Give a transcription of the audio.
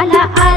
ala ala